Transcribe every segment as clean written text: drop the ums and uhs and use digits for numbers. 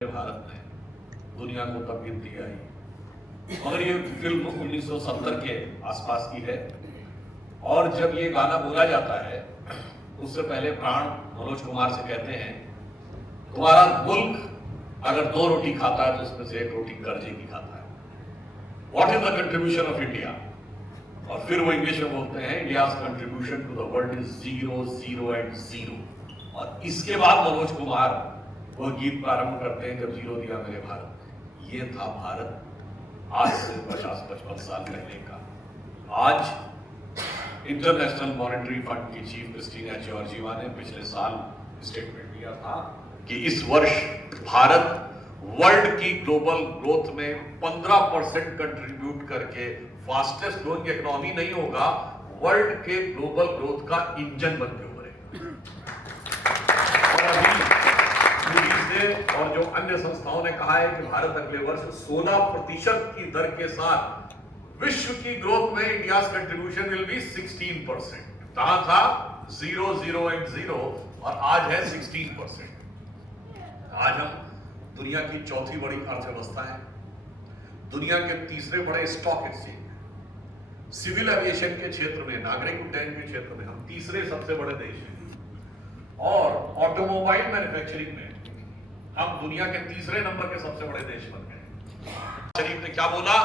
भारत ने दुनिया को तकलीफ दी आई, मगर ये फिल्म 1970 के आसपास की है। और जब ये गाना बोला जाता है उससे पहले प्राण मनोज कुमार से कहते हैं, तुम्हारा मुल्क अगर 2 रोटी खाता है तो उसमें से 1 रोटी कर्जे की खाता है। What is the contribution of India? और फिर वो इंग्लिश में बोलते हैं, India's contribution to the world is 0, 0 and 0। और इसके बाद मनोज कुमार वह गीत प्रारंभ करते हैं, जब 0 दिया मेरे भारत। ये था भारत आज से 50-55 साल पहले का। आज इंटरनेशनल मॉनेटरी फंड की चीफ क्रिस्टीना जॉर्जिवा ने पिछले साल स्टेटमेंट दिया था कि इस वर्ष भारत वर्ल्ड की ग्लोबल ग्रोथ में 15% कंट्रीब्यूट करके फास्टेस्ट ग्रोइंग इकोनॉमी नहीं होगा, वर्ल्ड के ग्लोबल ग्रोथ का इंजन बन के उभरेगा। और जो अन्य संस्थाओं ने कहा है कि भारत अगले वर्ष 16% की दर के साथ विश्व की ग्रोथ में इंडिया कंट्रीब्यूशन विल बी 16%। कहां था 0, 0 एंड 0 और आज है 16%। आज हम दुनिया की चौथी बड़ी अर्थव्यवस्था है, दुनिया के तीसरे बड़े स्टॉक एक्सचेंज, सिविल एविएशन के क्षेत्र में, नागरिक उड्डयन के क्षेत्र में हम तीसरे सबसे बड़े देश हैं, और ऑटोमोबाइल मैन्युफैक्चरिंग में हम दुनिया के तीसरे नंबर के सबसे बड़े देश बन गए। शरीफ ने क्या बोला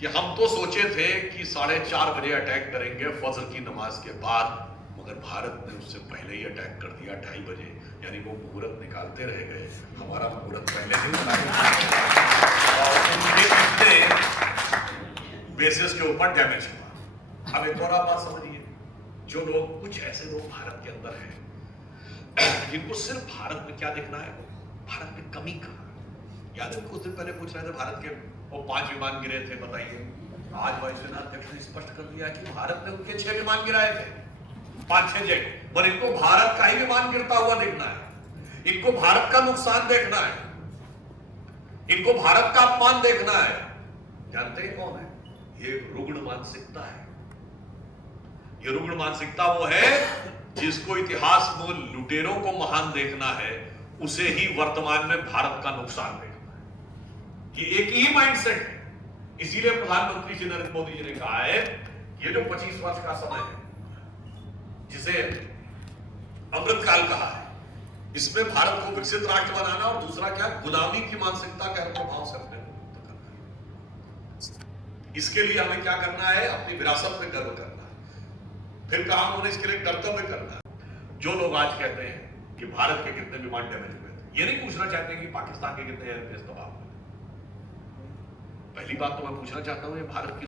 कि हम तो सोचे थे कि 4:30 बजे अटैक करेंगे फजर की नमाज के बाद, मगर भारत ने उससे पहले ही अटैक कर दिया 2:30 बजे। यानी वो मुहूर्त निकालते रह गए, हमारा मुहूर्त पहले नहीं बनाया और उनके बेसिस के ऊपर डैमेज हुआ। अब एक और आप बात समझिए, जो लोग, कुछ ऐसे लोग भारत के अंदर हैं जिनको सिर्फ भारत में क्या देखना है, भारत में कमी कहां। याद है कुछ दिन पहले पूछ रहे थे भारत के वो 5 विमान गिरे थे, बताइए। आज वायुसेना अध्यक्ष ने स्पष्ट कर दिया कि भारत ने उनके 6 विमान गिराए थे, 5-6 जेट, पर इनको भारत का ही विमान गिरता हुआ देखना है, इनको भारत का नुकसान देखना है, इनको भारत का अपमान देखना है। जानते हैं कौन है? ये रुग्ण मानसिकता है। ये रुग्ण मानसिकता वो है जिसको इतिहास में लुटेरों को महान देखना है, उसे ही वर्तमान में भारत का नुकसान देखना है। ये एक ही माइंडसेट है। इसीलिए प्रधानमंत्री श्री नरेंद्र मोदी जी ने कहा है, ये जो 25 वर्ष का समय है, जिसे अमृतकाल कहा है, इसमें भारत को विकसित राष्ट्र बनाना और दूसरा क्या, गुलामी की मानसिकता के प्रभाव से अपने को मुक्त करना है। इसके लिए हमें क्या करना है? अपनी विरासत पे गर्व करना है। फिर कहा उन्होंने इसके लिए कर्तव्य करना है। जो लोग आज कहते हैं कि भारत के कितने विमान डैमेज हुए थे, ये नहीं पूछना चाहते कि पाकिस्तान के कितने एयरबेस तबाह हुए। पहली बात तो मैं पूछना चाहता हूं, ये भारत की